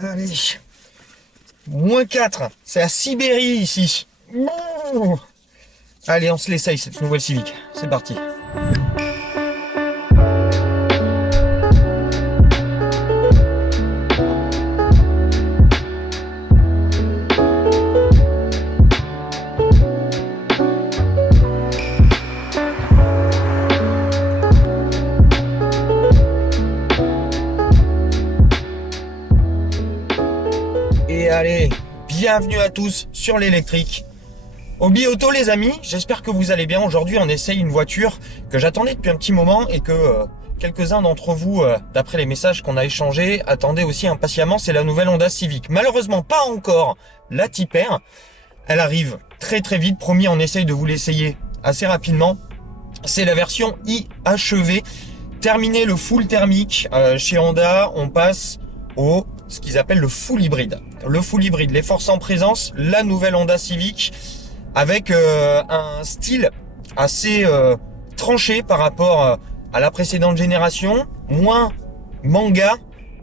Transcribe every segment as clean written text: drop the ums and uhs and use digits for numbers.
Allez. -4. C'est la Sibérie ici. Ouh. Allez, on se l'essaye cette nouvelle Civic. C'est parti. Et allez, bienvenue à tous sur l'électrique. Hobby Auto les amis, j'espère que vous allez bien. Aujourd'hui on essaye une voiture que j'attendais depuis un petit moment et que quelques-uns d'entre vous, d'après les messages qu'on a échangés, attendaient aussi impatiemment. C'est la nouvelle Honda Civic. Malheureusement pas encore la Type R. Elle arrive très très vite, promis, on essaye de vous l'essayer assez rapidement. C'est la version IHEV. Terminé le full thermique chez Honda, on passe au ce qu'ils appellent le full hybride. Le full hybride, les forces en présence, la nouvelle Honda Civic avec un style assez tranché par rapport à la précédente génération, moins manga,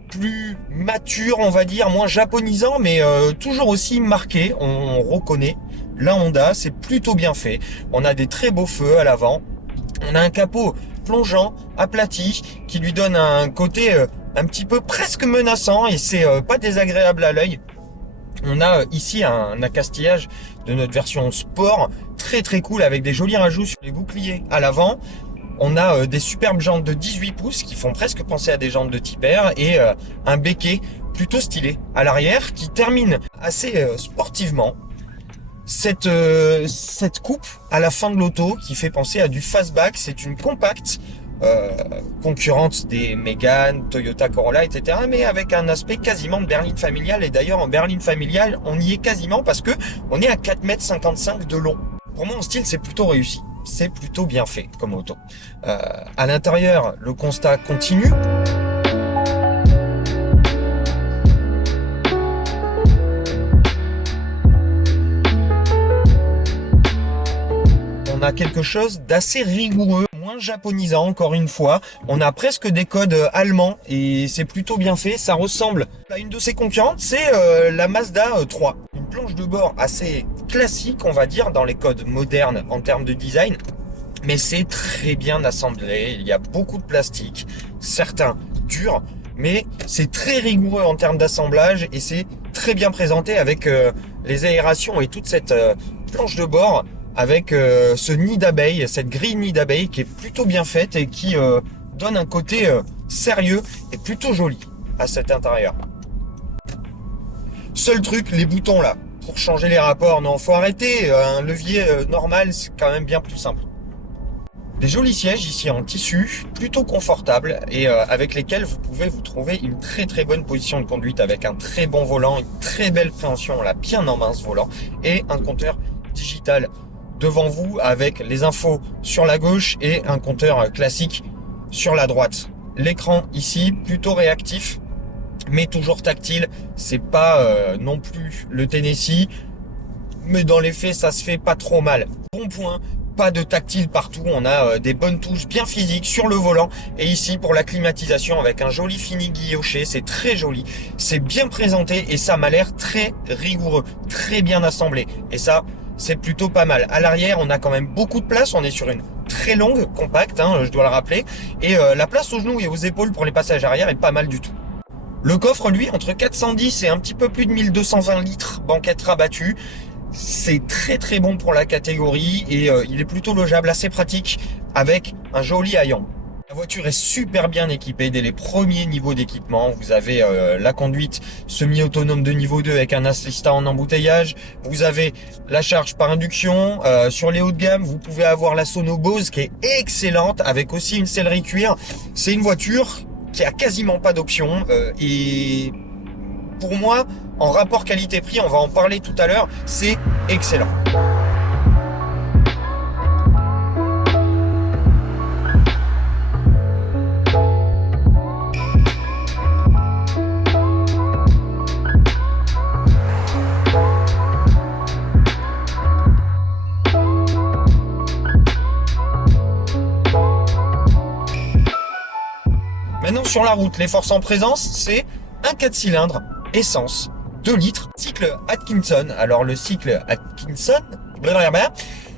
plus mature on va dire, moins japonisant, mais toujours aussi marqué, on reconnaît la Honda, c'est plutôt bien fait. On a des très beaux feux à l'avant, on a un capot plongeant, aplati, qui lui donne un côté un petit peu presque menaçant et c'est pas désagréable à l'œil. On a ici un accastillage de notre version sport, très très cool avec des jolis rajouts sur les boucliers à l'avant. On a des superbes jantes de 18 pouces qui font presque penser à des jantes de Type R et un béquet plutôt stylé à l'arrière qui termine assez sportivement. Cette coupe à la fin de l'auto qui fait penser à du fastback, c'est une compacte concurrente des Mégane, Toyota Corolla, etc. mais avec un aspect quasiment de berline familiale. Et d'ailleurs en berline familiale on y est quasiment parce que on est à 4,55 m de long. Pour moi en style c'est plutôt réussi, c'est plutôt bien fait comme auto. À l'intérieur le constat continue. On a quelque chose d'assez rigoureux, moins japonisant encore une fois. On a presque des codes allemands et c'est plutôt bien fait. Ça ressemble à une de ses concurrentes, c'est la Mazda 3. Une planche de bord assez classique, on va dire, dans les codes modernes en termes de design. Mais c'est très bien assemblé, il y a beaucoup de plastique, certains durs, mais c'est très rigoureux en termes d'assemblage et c'est très bien présenté avec les aérations et toute cette planche de bord avec ce nid d'abeille, cette grille nid d'abeille qui est plutôt bien faite et qui donne un côté sérieux et plutôt joli à cet intérieur. Seul truc, les boutons là, pour changer les rapports, non, faut arrêter, un levier normal c'est quand même bien plus simple. Des jolis sièges ici en tissu, plutôt confortables et avec lesquels vous pouvez vous trouver une très très bonne position de conduite avec un très bon volant, une très belle préhension, on l'a bien en main ce volant et un compteur digital devant vous avec les infos sur la gauche et un compteur classique sur la droite. L'écran ici plutôt réactif mais toujours tactile, c'est pas non plus le Tennessee mais dans les faits ça se fait pas trop mal. Bon point, pas de tactile partout, on a des bonnes touches bien physiques sur le volant et ici pour la climatisation avec un joli fini guilloché, c'est très joli, c'est bien présenté et ça m'a l'air très rigoureux, très bien assemblé et ça c'est plutôt pas mal. À l'arrière on a quand même beaucoup de place, on est sur une très longue compacte, je dois le rappeler, et la place aux genoux et aux épaules pour les passages arrière est pas mal du tout. Le coffre lui entre 410 et un petit peu plus de 1220 litres, banquette rabattue. C'est très très bon pour la catégorie et il est plutôt logeable, assez pratique avec un joli haillon. La voiture est super bien équipée dès les premiers niveaux d'équipement. Vous avez la conduite semi-autonome de niveau 2 avec un assistant en embouteillage. Vous avez la charge par induction. Sur les hauts de gamme, vous pouvez avoir la sono Bose qui est excellente avec aussi une sellerie cuir. C'est une voiture qui a quasiment pas d'options et pour moi, en rapport qualité-prix, on va en parler tout à l'heure, c'est excellent. Maintenant sur la route, les forces en présence, c'est un 4 cylindres essence 2 litres, cycle Atkinson. Alors le cycle Atkinson,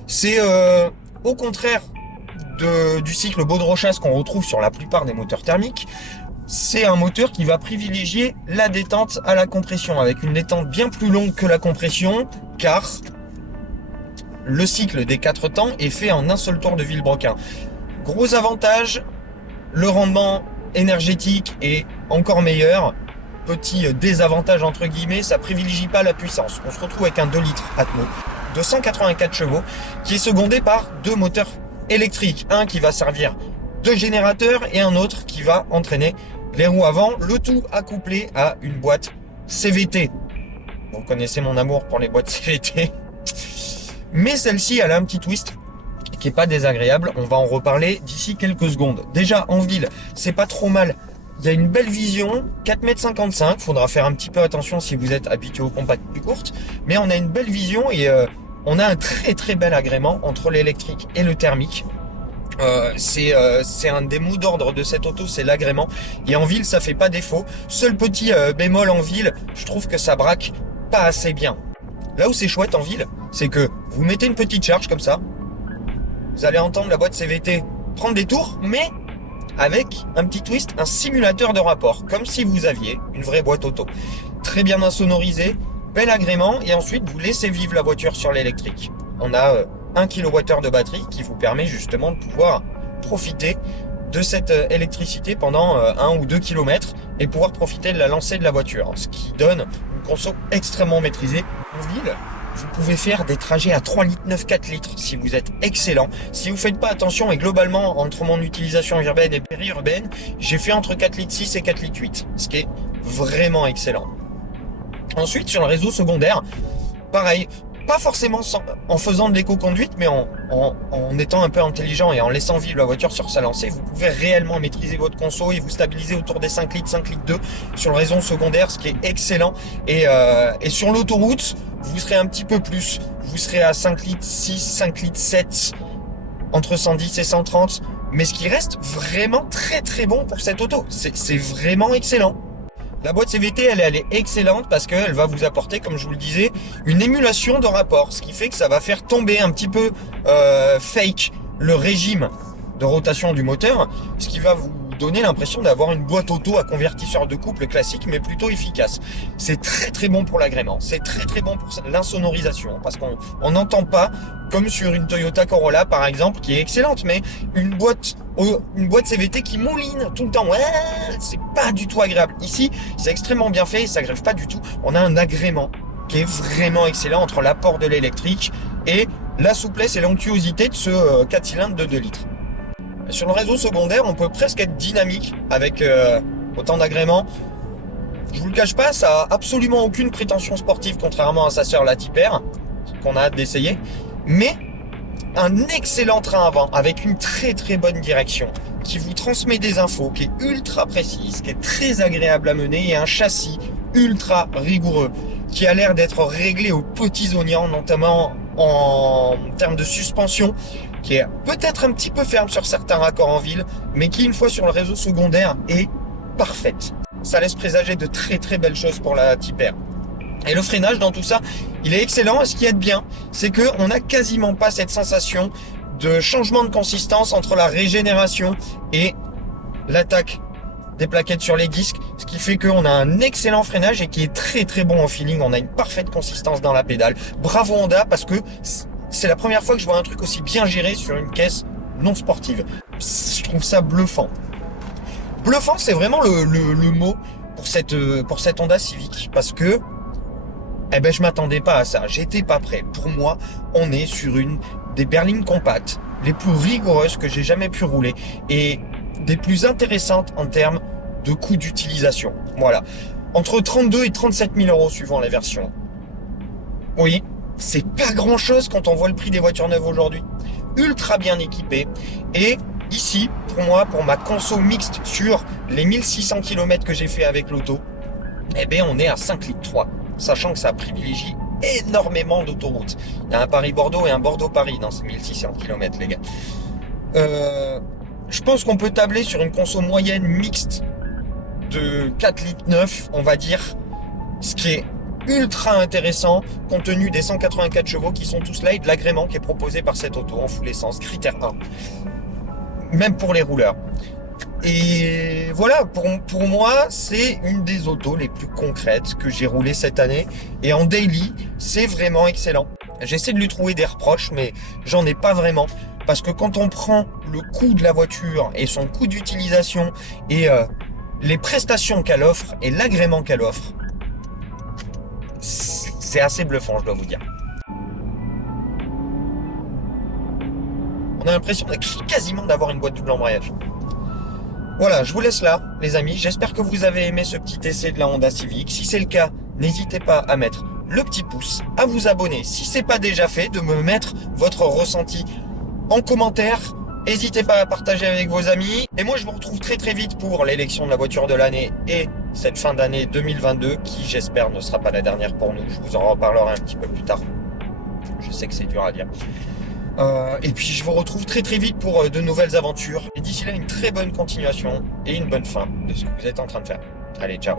c'est au contraire du cycle Baudrechas qu'on retrouve sur la plupart des moteurs thermiques. C'est un moteur qui va privilégier la détente à la compression, avec une détente bien plus longue que la compression, car le cycle des 4 temps est fait en un seul tour de Villebrequin. Gros avantage, le rendement énergétique est encore meilleur. Petit désavantage entre guillemets, ça privilégie pas la puissance. On se retrouve avec un 2 litres Atmo de 184 chevaux qui est secondé par 2 moteurs électriques. Un qui va servir de générateur et un autre qui va entraîner les roues avant. Le tout accouplé à une boîte CVT. Vous connaissez mon amour pour les boîtes CVT. Mais celle-ci, elle a un petit twist qui est pas désagréable. On va en reparler d'ici quelques secondes. Déjà, en ville, c'est pas trop mal. Il y a une belle vision, 4,55 m. Faudra faire un petit peu attention si vous êtes habitué aux compacts plus courtes. Mais on a une belle vision et on a un très très bel agrément entre l'électrique et le thermique. C'est un des mots d'ordre de cette auto, c'est l'agrément. Et en ville, ça fait pas défaut. Seul petit bémol en ville, je trouve que ça braque pas assez bien. Là où c'est chouette en ville, c'est que vous mettez une petite charge comme ça. Vous allez entendre la boîte CVT prendre des tours, mais avec un petit twist, un simulateur de rapport, comme si vous aviez une vraie boîte auto. Très bien insonorisé, bel agrément, et ensuite vous laissez vivre la voiture sur l'électrique. On a 1 kWh de batterie qui vous permet justement de pouvoir profiter de cette électricité pendant 1 ou 2 km et pouvoir profiter de la lancée de la voiture, ce qui donne une conso extrêmement maîtrisée. En ville, vous pouvez faire des trajets à 3,9 litres, 4 litres si vous êtes excellent. Si vous faites pas attention, et globalement, entre mon utilisation urbaine et périurbaine, j'ai fait entre 4,6 litres et 4,8 litres, ce qui est vraiment excellent. Ensuite, sur le réseau secondaire, pareil, pas forcément en faisant de l'éco-conduite, mais en étant un peu intelligent et en laissant vivre la voiture sur sa lancée, vous pouvez réellement maîtriser votre conso et vous stabiliser autour des 5 litres, 5 litres 2 sur le réseau secondaire, ce qui est excellent. Et sur l'autoroute, vous serez un petit peu plus. Vous serez à 5 litres 6, 5 litres 7, entre 110 et 130. Mais ce qui reste vraiment très très bon pour cette auto. C'est vraiment excellent. La boîte CVT, elle est excellente parce qu'elle va vous apporter, comme je vous le disais, une émulation de rapport. Ce qui fait que ça va faire tomber un petit peu fake le régime de rotation du moteur. Ce qui va vous donner l'impression d'avoir une boîte auto à convertisseur de couple classique, mais plutôt efficace. C'est très très bon pour l'agrément. C'est très très bon pour l'insonorisation. Parce qu'on n'entend pas, comme sur une Toyota Corolla par exemple, qui est excellente, mais une boîte CVT qui mouline tout le temps, ouais, c'est pas du tout agréable. Ici, c'est extrêmement bien fait et ça grève pas du tout. On a un agrément qui est vraiment excellent entre l'apport de l'électrique et la souplesse et l'onctuosité de ce 4 cylindres de 2 litres. Sur le réseau secondaire, on peut presque être dynamique avec autant d'agréments. Je vous le cache pas, ça a absolument aucune prétention sportive, contrairement à sa sœur la Tipper, qu'on a hâte d'essayer. Mais un excellent train avant avec une très très bonne direction qui vous transmet des infos, qui est ultra précise, qui est très agréable à mener et un châssis ultra rigoureux qui a l'air d'être réglé aux petits oignons, notamment en termes de suspension, qui est peut-être un petit peu ferme sur certains raccords en ville, mais qui une fois sur le réseau secondaire est parfaite. Ça laisse présager de très très belles choses pour la Tipper. Et le freinage dans tout ça, il est excellent. Et ce qui est bien, c'est qu'on n'a quasiment pas cette sensation de changement de consistance entre la régénération et l'attaque des plaquettes sur les disques, ce qui fait qu'on a un excellent freinage et qui est très très bon en feeling. On a une parfaite consistance dans la pédale. Bravo Honda, parce que c'est la première fois que je vois un truc aussi bien géré sur une caisse non sportive. Je trouve ça bluffant. Bluffant, c'est vraiment le mot pour cette Honda Civic, parce que je m'attendais pas à ça, j'étais pas prêt. Pour moi, on est sur une des berlines compactes les plus rigoureuses que j'ai jamais pu rouler et des plus intéressantes en termes de coût d'utilisation. Voilà, entre 32 et 37 000 euros suivant les versions. Oui, c'est pas grand chose quand on voit le prix des voitures neuves aujourd'hui. Ultra bien équipé. Et ici, pour moi, pour ma conso mixte sur les 1600 km que j'ai fait avec l'auto, on est à 5 litres 3. Sachant que ça privilégie énormément d'autoroutes. Il y a un Paris-Bordeaux et un Bordeaux-Paris dans ces 1600 km, les gars. Je pense qu'on peut tabler sur une conso moyenne mixte de 4 litres 9, on va dire, Ce qui est ultra intéressant compte tenu des 184 chevaux qui sont tous là et de l'agrément qui est proposé par cette auto en full essence, critère 1. Même pour les rouleurs. Et voilà, pour moi, c'est une des autos les plus concrètes que j'ai roulées cette année. Et en daily, c'est vraiment excellent. J'essaie de lui trouver des reproches, mais j'en ai pas vraiment. Parce que quand on prend le coût de la voiture et son coût d'utilisation et les prestations qu'elle offre et l'agrément qu'elle offre, c'est assez bluffant, je dois vous dire. On a l'impression quasiment d'avoir une boîte double embrayage. Voilà, je vous laisse là, les amis. J'espère que vous avez aimé ce petit essai de la Honda Civic. Si c'est le cas, n'hésitez pas à mettre le petit pouce, à vous abonner. Si c'est pas déjà fait, de me mettre votre ressenti en commentaire. N'hésitez pas à partager avec vos amis. Et moi, je vous retrouve très très vite pour l'élection de la voiture de l'année et cette fin d'année 2022 qui, j'espère, ne sera pas la dernière pour nous. Je vous en reparlerai un petit peu plus tard. Je sais que c'est dur à dire. Et puis je vous retrouve très très vite pour de nouvelles aventures. Et d'ici là, une très bonne continuation et une bonne fin de ce que vous êtes en train de faire. Allez, ciao!